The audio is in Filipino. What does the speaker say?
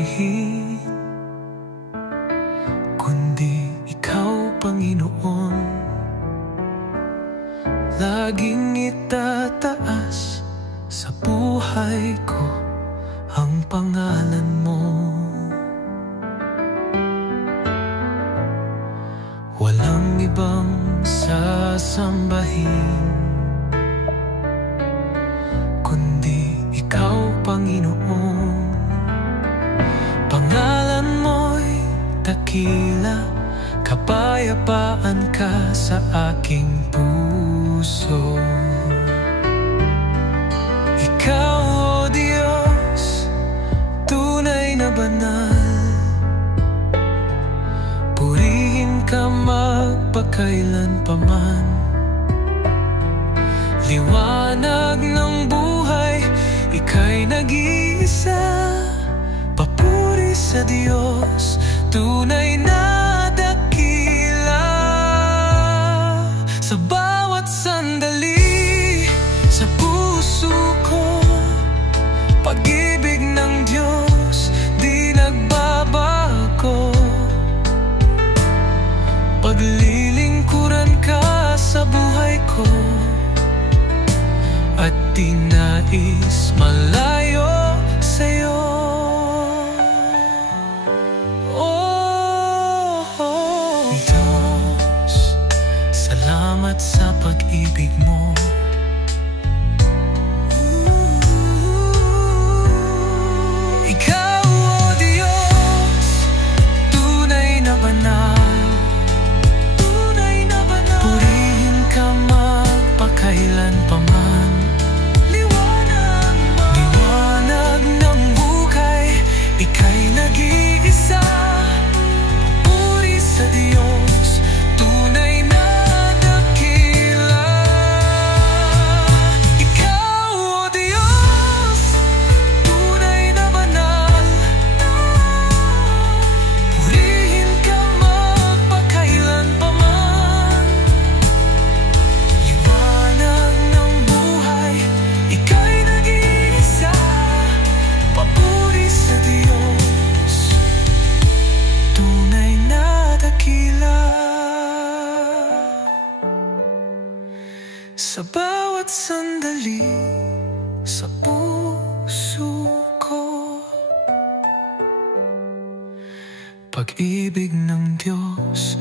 purihin, kundi Ikaw, Panginoon. Laging itataas sa buhay ko ang pangalan mo. Walang ibang sasambahin, kundi Ikaw, Panginoon. Pangalan mo'y dakila, kapayapaan ka sa aking puso. Ikaw, O Diyos, tunay na banal, purihin ka magpakailanpaman. Liwanag ng buhay, Ika'y nag-iisa. Papuri sa Diyos, tunay na dakila. Sa bawat sandali, sa puso ko, pag-ibig ng Diyos di nagbabago. Paglilingkuran ka sa buhay ko, at di nais malayo sa'yo. Diyos, salamat sa pag-ibig mo. Ikaw, O Diyos, tunay na banal, purihin ka magpakailanpaman. Liwanag ng buhay, Ika'y nag-iisa. Papuri sa Diyos, tunay na dakila. Ikaw, O Diyos, tunay na banal, purihin ka magpakailanpaman. Liwanag ng buhay, Ika'y nag-iisa. Papuri sa Diyos, tunay na dakila. Sa bawat sandali, sa puso ko, pag-ibig ng Diyos